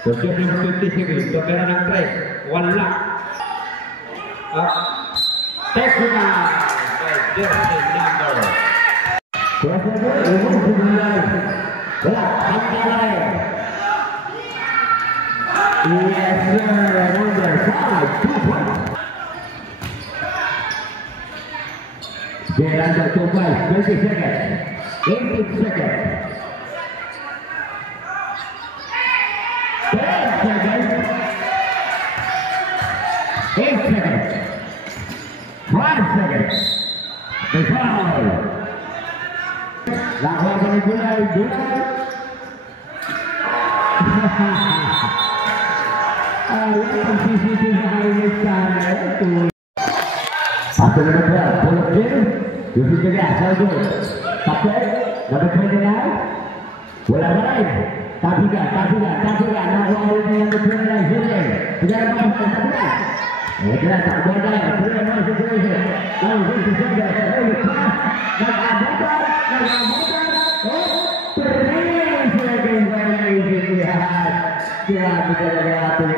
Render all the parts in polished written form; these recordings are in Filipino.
Terjadi 50 seconds. Kamera ng 3. Wala. Taken by jersey number. Wala. Hanggalay. Yes, sir. Number 5. 2 points. They're under 2 points. 20 seconds. 18 seconds. 10 seconds. 8 seconds. 5 seconds. The foul. Lakukan dari Bulai. After the 12, pull up in. You see the gas, all good. Pakai, number 29. Bola balik. Tapikan. Nak buat ini yang berpindah sini. Tidak apa-apa, tak boleh. Kita tak boleh. Boleh masuk sini. Lalu kita saja. Nak ada. Terus sebagai lihat. Kita berjalan.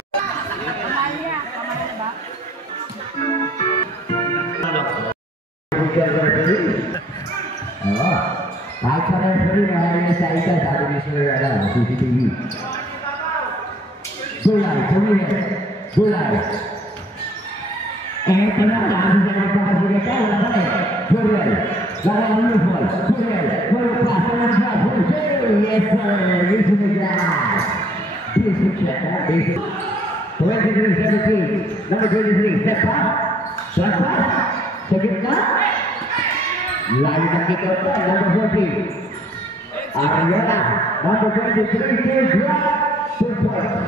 Acara seri hari saya satu di sini ada CCTV. Bulai. Tenang, jangan lupa juga tahu apa Bulai. Lawan Liverpool. Bulai pas dengan yes sir, itu dia. Basic check. 23-17. Number 23. Step up. Segera. Lalu kita number 40. Ariana, number 23, drop 2 points.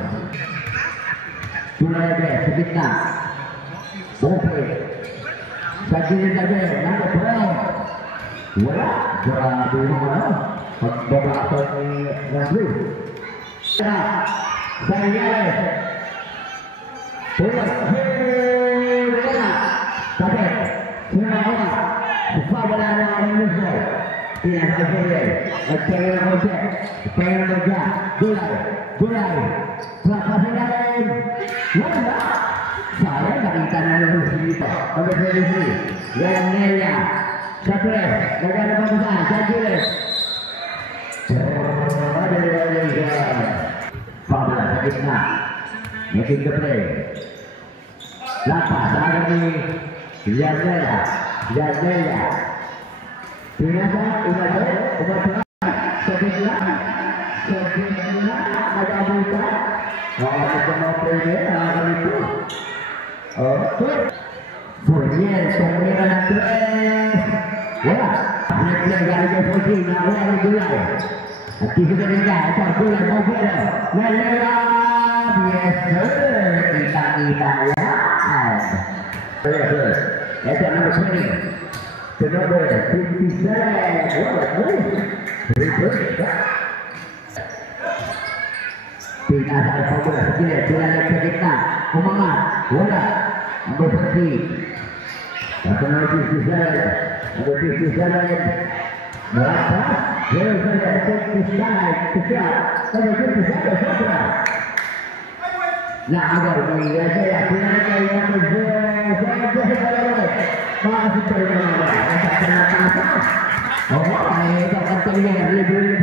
Mulai ada sedikit. Oke. Sajian saja, number 12. Wala, juara dulu mana? Beberapa ini nanti. Saya. Tapi, semua orang. Fabula na Liverpool. Pinakasiri. Pengen kerja. Bulai. Pelakasiran. Wala. Saya dari tanah lurus kita. Nomor 23. Nelia. Sapres. Negara Bangsa. Sajilis. Fabula sakitna. Making the play. Lapas. Ada ni. Jadela. Ternyata umat sebelah ada buta. Kita mau play hari itu. Oke. Furnier nanti. Wala. Dia gari ke posisi nak Bulai. Nanti kita dengar tak Bulai mau dia. Nelela biasa kita ya. That's at number 20 to number 57. Reverse shot. Tidak ada bola sekali. Bola yang kita semangat. Bola number 40. Number 57. Number 57. Berapa? Dia sudah take the side to shot. Number 57. Sopra. Nah, agar dia saya punya yang masih terima. Itu pentingnya lebih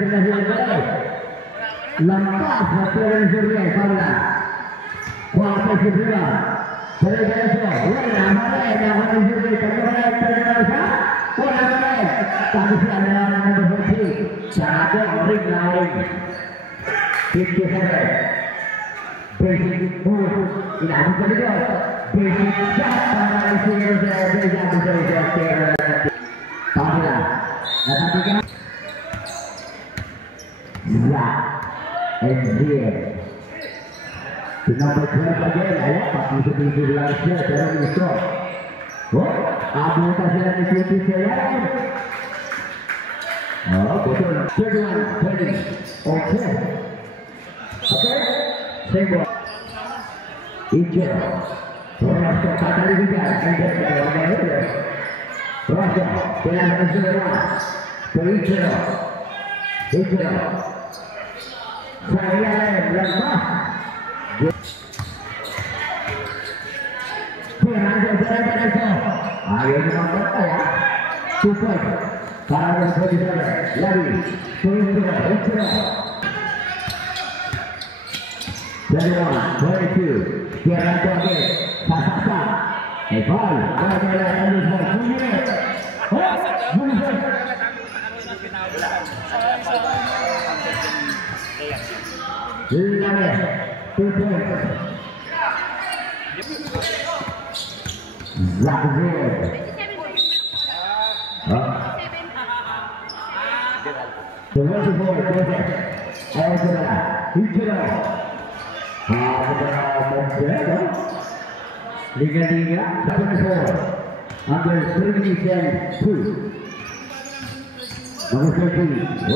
lampas material surya karena kuasa surya. Terus mana yang surya terjadi? Tapi ada yang berbeda. Cara ring lain. Itu saja. Basic move. Ini apa saja? Basic shot para isinya bisa. Tahulah. Nanti kan. Ya. Engineer. Nomor 2 saja ya. 47 langsung dari itu. Oh, Abu Tasir ikuti saya. Oh, betul. Kedua, ready. Oke. Sembok. Ijo. Rasa kata juga. Rasa. Dengan semua. Ijo. Saya lemah. Ayo kita ya. Super. Para lagi Jadi 22 Tiara Toge Sasasa Eval Liga-liga ambil Sriwijaya 2 nomor 20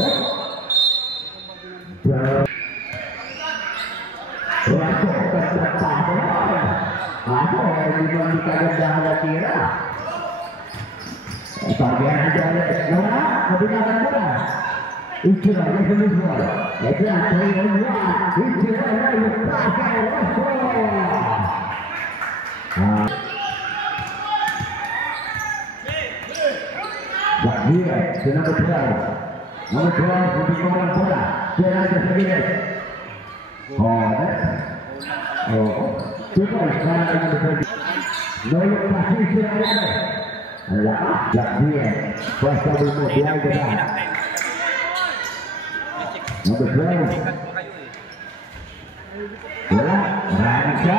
Nomor 12 untuk orang bola. Bola tersebut. Coba sekarang ini terjadi. Lalu pasti sudah ada. Dia kuasa dulu dia juga. Nomor 12. Bola Raja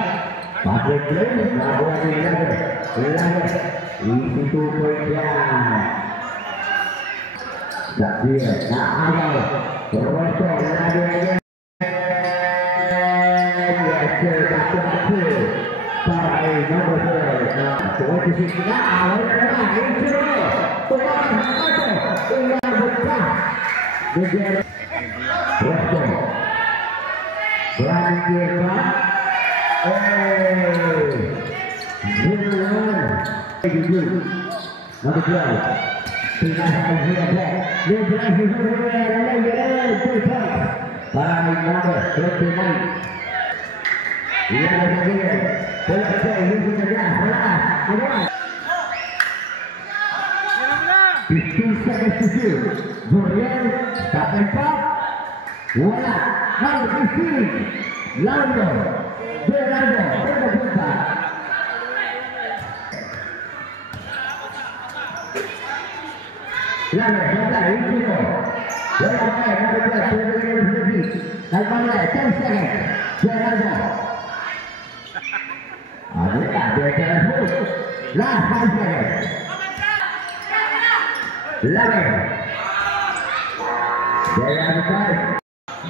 Patrick Lee bawa dia. Itu poinnya. Dia awal berwaspada lagi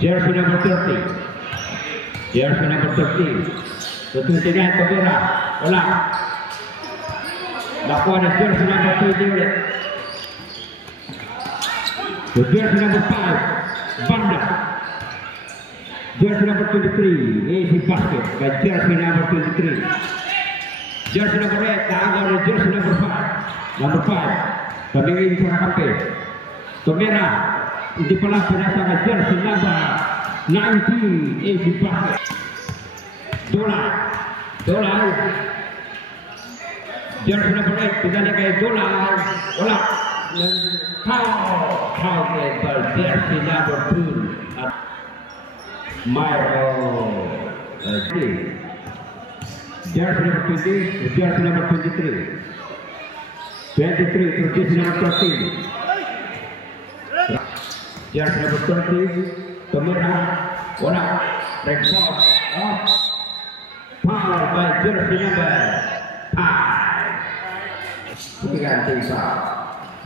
jersey number 30. Jersey number 30. Tentu saja Tobera. Ulang. Lakukan jersey number 30 oleh jersey number 5 Banda. Jersey number 23 Easy Basket dan jersey number 23. Jersey number 8 diambil oleh jersey number 5. Number 5 kami ingin sampai Tobera di pelaksanaan jersey number 19 Easy Basket. Dola jersey number 8 tidak kayak Dola. Ulang. How jersey number 2 Mario jersey number 20 jersey number 23 jersey number 13 jersey number 30 Pemerah Ulang record off power by jersey number 5 ganti foul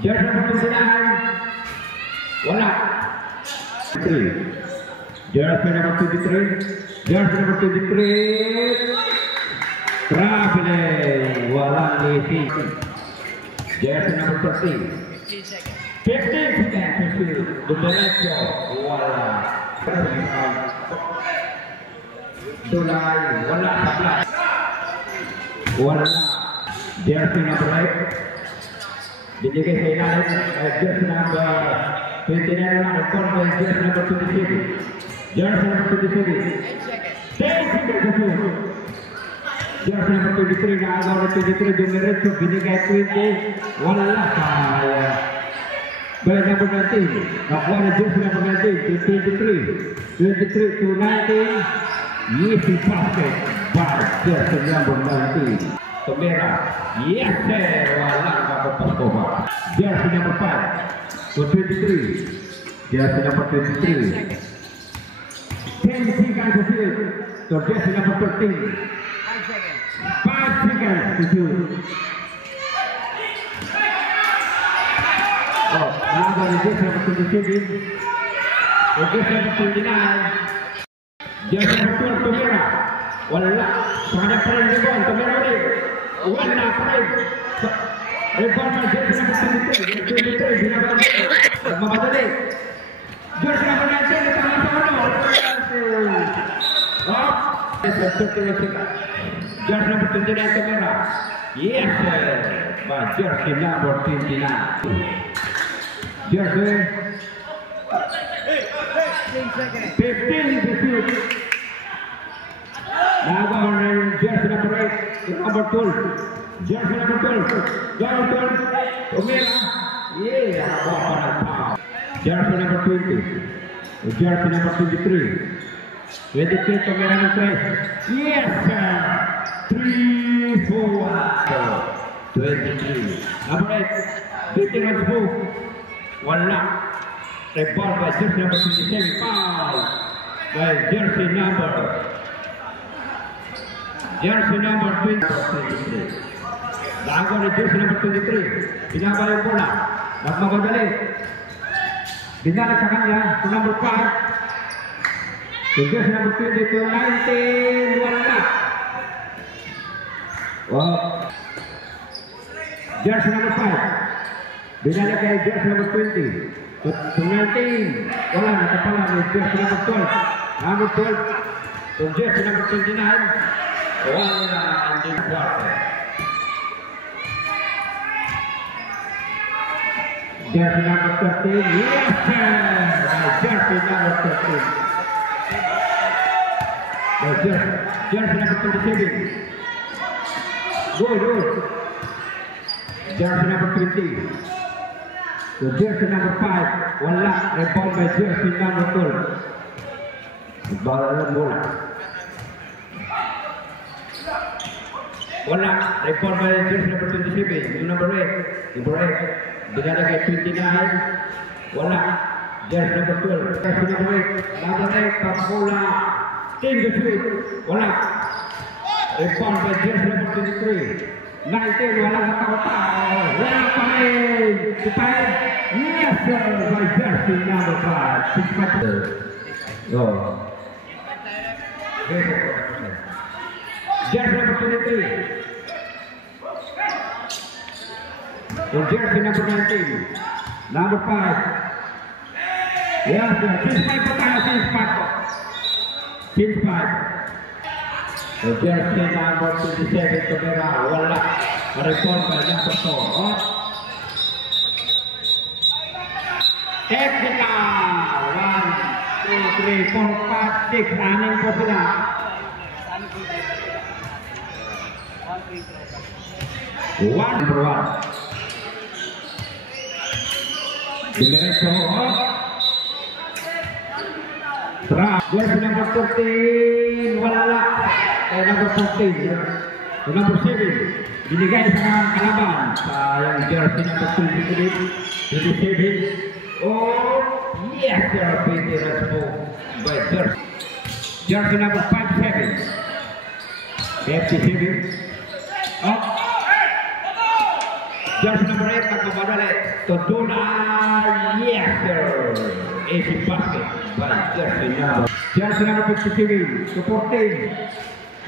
jersey number 29 Ulang 3 jersey number 23 jersey number 23 traveling Walang Lisi jersey number 13 15 seconds to shoot the director Walang Dolai Walang 11 Walang jersey number 8 diberikan ke ilalim jersey number 29 jersey number 27 jersey number 27 10 seconds Jersey number 23 na agaw na 23 dumiretso binigay 20 wala kaya balik number 19 nakuha na jersey number 19 to 23 to 19 easy basket by jersey number 19 Tomera yes sir wala kapapaskoha jersey number 5 to 23 jersey number 23 10 seconds to shoot to jersey number 13 5 seconds to shoot. Oh, now the jersey number 27. The jersey number 29. Jersey number 12 Tomera. Wala. Sana pa rin rebound. Tomera ulit. Wala pa rin. Rebound na jersey number 23. 23. Binaban ito. Mamadali. Jersey number 19. Ito na sa ano. Oh. Jersey number 29 Tomera. Yes sir. By jersey number 29. Jersey 15 to shoot. Now on jersey number 8 number 12. Jersey number 12. Jonathan Tomera. Yeah. Jersey number 20. Jersey number 23. 23 Tomera ng 3. Yes sir. 3 for 23. Number 8. 15 runs move. Wala. Rebound by jersey number 27. Foul by jersey number 23. Lago ni jersey number 23. Pinabay yung bola. Nagmamadali. Binalik sa kanya. To number 5. To jersey number 20 to 19. Wala. Wow. Jersey number 5. Binalik kay jersey number 20. To 19. Wala. Nakapala ni jersey number 12. Number 12. To jersey number 29. Wala. And then quarter. Jersey number 13. Yes sir. Jersey number 13. Jersey number 27. Good. Jersey number 20. So jersey number 5. Wala. Rebound by jersey number 12. Bola ng bola. Wala. Rebound by jersey number 27. Yung number 8. Number 8. Binalagay 29. Wala. Jersey number 12. Jersey number 8. Number 8. Pagbola. Team to shoot. Wala. Rebound by jersey number 23. 19, wala nakakotao. Wala pa rin. Supay. Yes sir. By jersey number 5. 6 oh. Jersey number 23. And jersey number 19. Number 5. Yes sir. 6-5 po tayo. 6-5 po. 6-5. The jersey number 27 Tomera. Wala. Report by number 4. Oh. Technical. 1, 2, 3, 4, 5, 6. Aning po sila. Number 1. Diretso. Oh. Trap. Jersey number 13. Wala. Number 14. Number 7. Binigay sa kalaban. Sayang jersey number 27. Oh, yes, sir. Pwede na po by jersey. Jersey number 57. 57. Oh. Jersey number 8. Nagmamadali. Toduna. Yes, sir. Easy basket by jersey number. Jersey number 57. To 14.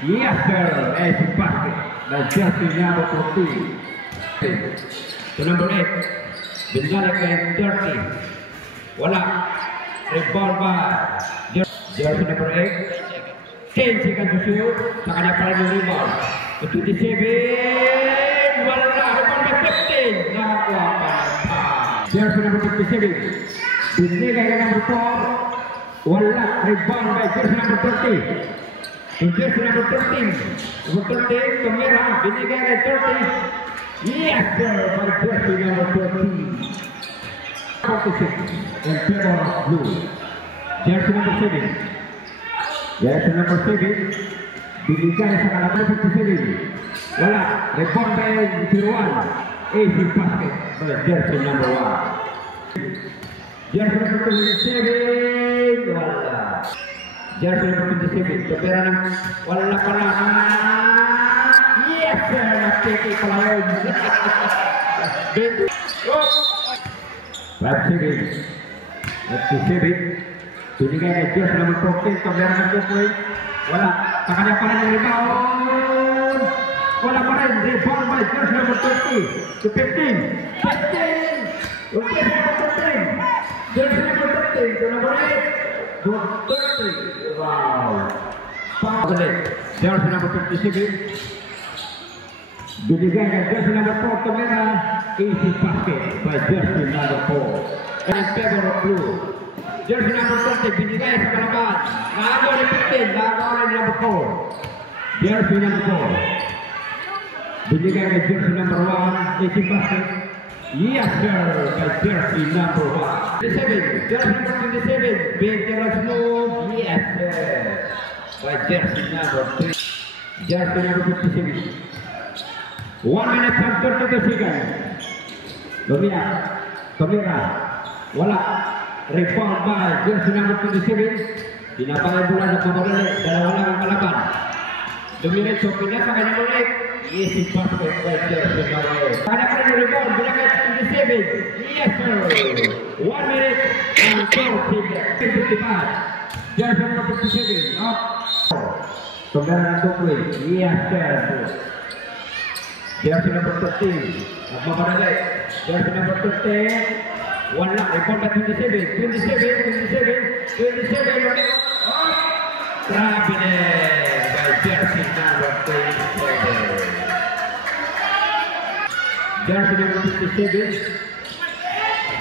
Yes sir, easy basket by jersey number 14. To number 8. Binalik kay 30. Wala. Rebound by jersey number 8. 10 seconds to shoot. Sa kanya pa rin yung rebound. To 27. Wala. Rebound by 15. Nakakuha pa. Jersey number 57. Binigay kay number 4. Wala. Rebound by jersey number 30. Jersey number 13. Number 13, Tomera, binigay kay 30. Yes, sir, by jersey number 13. 46, in favor of blue. Jersey number 7. Jersey number 7, binigay sa kalaban 57. Wala, rebound by 01. AC basket by jersey number 1. Jersey number 27, wala. Jersey number 27, kapira ng wala pala. Yes, sir, nakiki pala yun. 57, binigay kay jersey number 14, kapira ng 2 points. Wala, sa kanya pa rin yung rebound. Wala pa rin, rebound by jersey number 20 to 15. 15! Jersey number 13. Jersey number 13 to number 8. 30. Wow. Jersey number 57. Binigay kay jersey number 4, Tomera. Easy basket by jersey number 4. And favor of blue. Jersey number 30, binigay sa kalaban. Nagawa ni 15, nagawa ni number 4. Jersey number 4. Binigay kay jersey number 1, easy basket. Yes, sir, by jersey number 1. 27, jersey number 27, dangerous move. Yes, sir, by jersey number 3. Jersey number 57. 1 minute and 32 seconds. Tomera, wala. Rebound by jersey number 27. Pinapakay bola na pabalik. Dalawa lang ang kalaban. Dumiretso, pinapakay ulit. Easy basket by jersey number 8. Kanya pa rin yung rebound. Binagay 27. Yes, sir. 1 minute and 4 seconds. 55. Jersey number 57. Up. Tomera na 2 points. Yes, sir. Jersey number 13. Magmamadali. Jersey number 13. Wala. Rebound by 27. 27. Grabe na. By jersey number 27. Jersey number 57.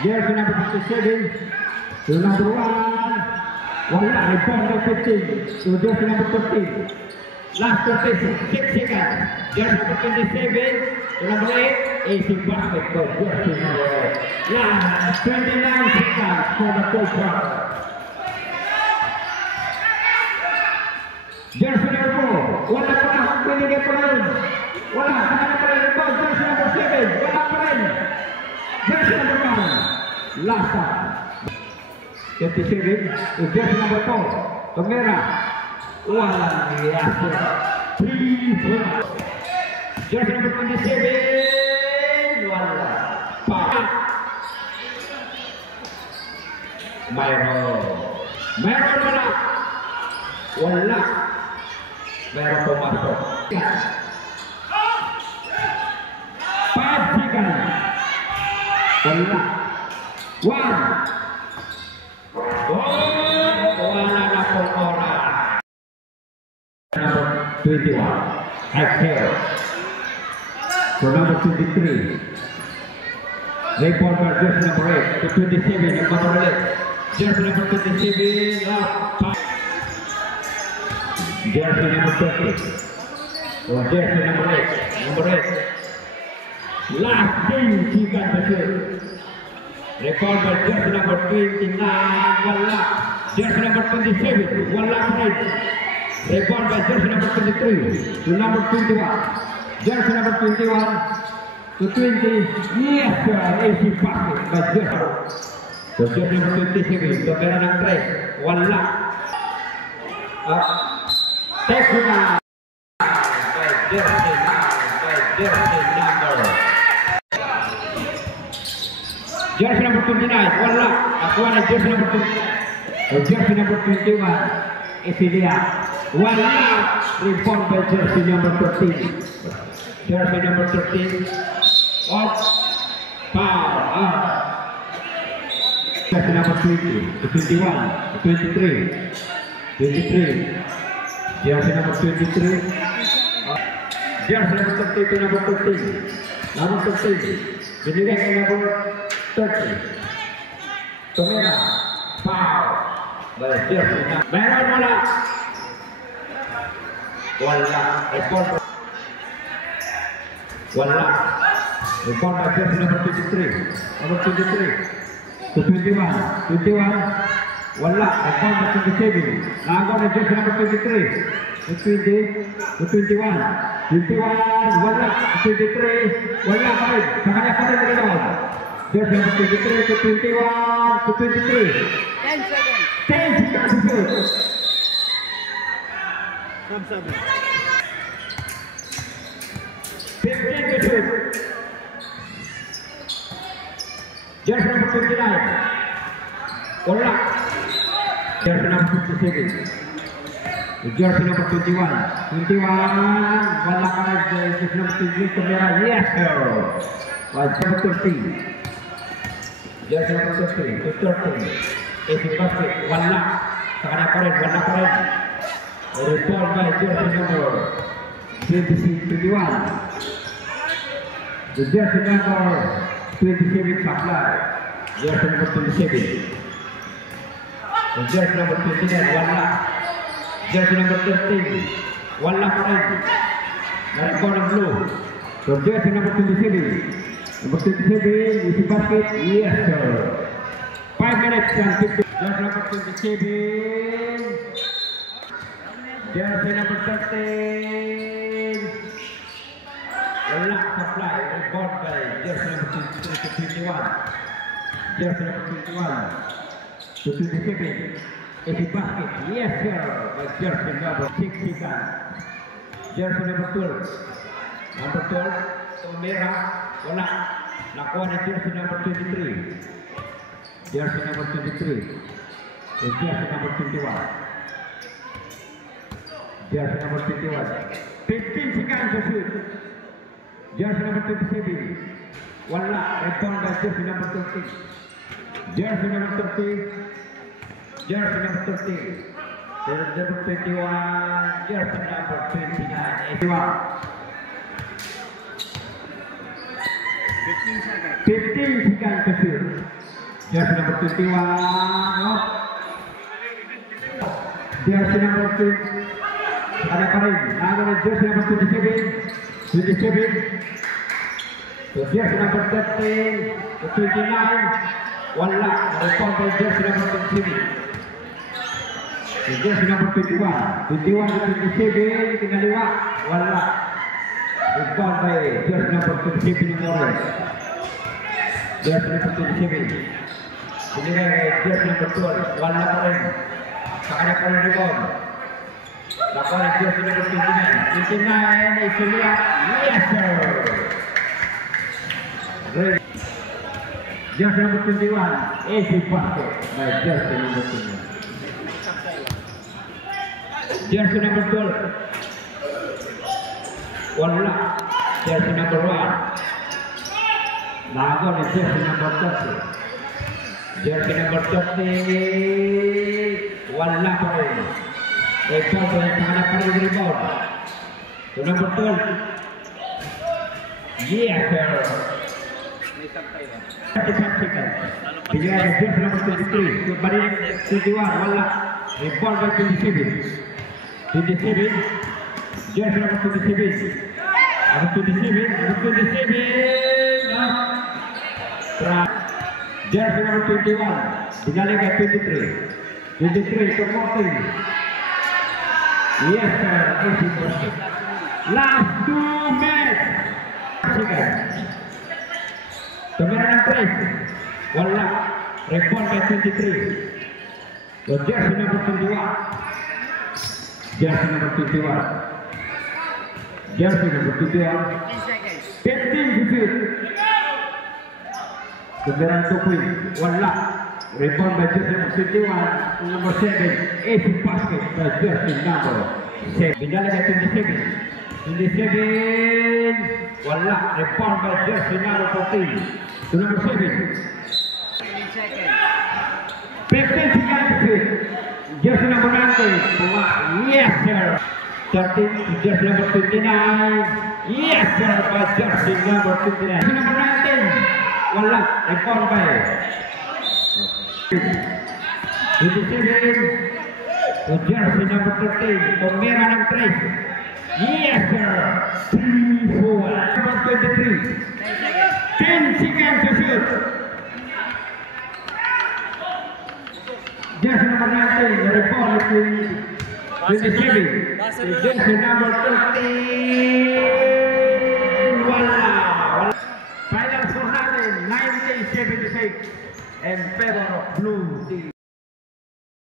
Jersey number 57. To number 1. Wala. Rebound by 15. To jersey number 15. Last 36 seconds. Jersey number 27. To number 8. AC basket by jersey number 8. Last 29 seconds for the third quarter. Jersey number 4. Wala pa na. Binigay pa rin. Wala. Kanya pa rin. Rebound. Jersey number 7. Wala pa rin. Jersey number 1. Last time. 57. Jersey number 4. Tomera. Walang niyasa. 3. Jersey number 27. Wala. Pa. Mayroon wala. Wala. Mayroon pumasok. 5 seconds. Wala. 1. Wala na pong oras. Number 21. I care. For number 23. Rebound by jersey number 8 to 27. Magmamadali. Jersey number 27. Jersey number 30. Or jersey number 8. Number 8. Last thing he got the shoot. Rebound by jersey number 29. Wala. Jersey number 27. Wala pa rin. Rebound by jersey number 23 to number 21. Jersey number 21 to 20. Yes, sir. AC basket by jersey. So jersey number 27. Tomera ng 3. Wala. Take it now. By jersey number. Jersey number 29. Wala. Ako na jersey number 29. So jersey number 21. Isi dia. Wala. Rebound by jersey number 13. Jersey number 13. Off. Foul. Jersey number 20. 21. 23. 23. Jersey number 23. Jersey number 30 to number 13. Number 13. Binigay kay number 30. Tomera. Foul. By jersey number. Meron wala. Wala. Wala. Report by jersey number 23. Number 23. To 21. 21. Wala. Report by 27. Nagaw na jersey number 23. To 20. To 21. 21. Wala. 23. Wala pa rin. Sa kanya pa rin rin. Jersey number 23 to 21 to 23. 10 seconds. 10 seconds. Some 7. 15 to shoot. Jersey number 29. Wala. Jersey number 57. Jersey number 21. 21. Wala ka na jersey number 28. Kamera. Yes, sir. Number 13. Jersey number 13. To 13. AC basket. Wala. Sa kanya pa rin. Wala pa rin. Report by jersey number 21. The jersey number 27 supply. Jersey number 27. The jersey number 29. Wala. Jersey number 13. Wala pa rin. Na-report ng blue. So jersey number 27. Number 27 is the basket. Yes, sir. 5 minutes and 50. Jersey number 27. Jersey number 13. Wala supply. Report by jersey number 23 to 21. Jersey number 21 to 27. Is the basket. Yes, sir. By jersey number 60. Jersey number 12. Number 12. Tomera. Wala. Nakuha na jersey number 23. Jersey number 23. So jersey number 21. Jersey number 21. 15 seconds to shoot. Jersey number 27. Wala. Return by jersey number 13. Jersey number 13. Jersey number 13. Jersey number 21. Jersey number 29. 15 seconds. 15 seconds to shoot. Jersey number 21. Jersey number 2. Ada pa rin. Nagawa ng jersey number 27. 27. So jersey number 13. To 29. Wala. Report by jersey number 27. So jersey number 21. 21 to 27. Tinaliwa. Wala. Report by jersey number 27 ng orange. Jersey number 27. Binigay kay jersey number 12. Wala pa rin. Sa kanya pa rin rebound. Nakuha ng jersey number 29. 29 is Julia. Yes, sir. Great. Jersey number 21. Easy basket by jersey number 21. Jersey number 12. Wala. Jersey number 1. Nagawa ng jersey number 30. Jersey number 30. Wala pa rin. Ito po yung pangalap pa rin rebound. So number 12. Yes, sir. 35 seconds. Bigyan ng jersey number 23. So balik 21. Wala. Rebound by 27. 27. Jersey number 27. Number 27. Number 27. Jersey number 21. Bigyan kay 23. 23 to 14. Yes, sir. Last 2 minutes. Tumira ng 3. Wala. Report by 23. So jersey number 21. Jersey number 21. Jersey number 21. 15 to shoot. Tumira ng 2 points. Wala. Report by jersey number 21. Number 7. Easy basket by jersey number 7. Binala kay 27. 27. Wala. Report by jersey number 14. To number 7. 15 seconds. 15 seconds to shoot. Jersey number 19. Yes, sir. 13 to jersey number 29. Yes, sir. By jersey number 29. Jersey number 19. Wala. Report by 27. To jersey number 13. Pumira ng 3. Yes, sir. 3-4. Number 23. 10 seconds. 10 seconds to shoot. Jersey number 19, the report is 27. Jersey number 13. Wala. Final score natin, 1976. And favor of blue team.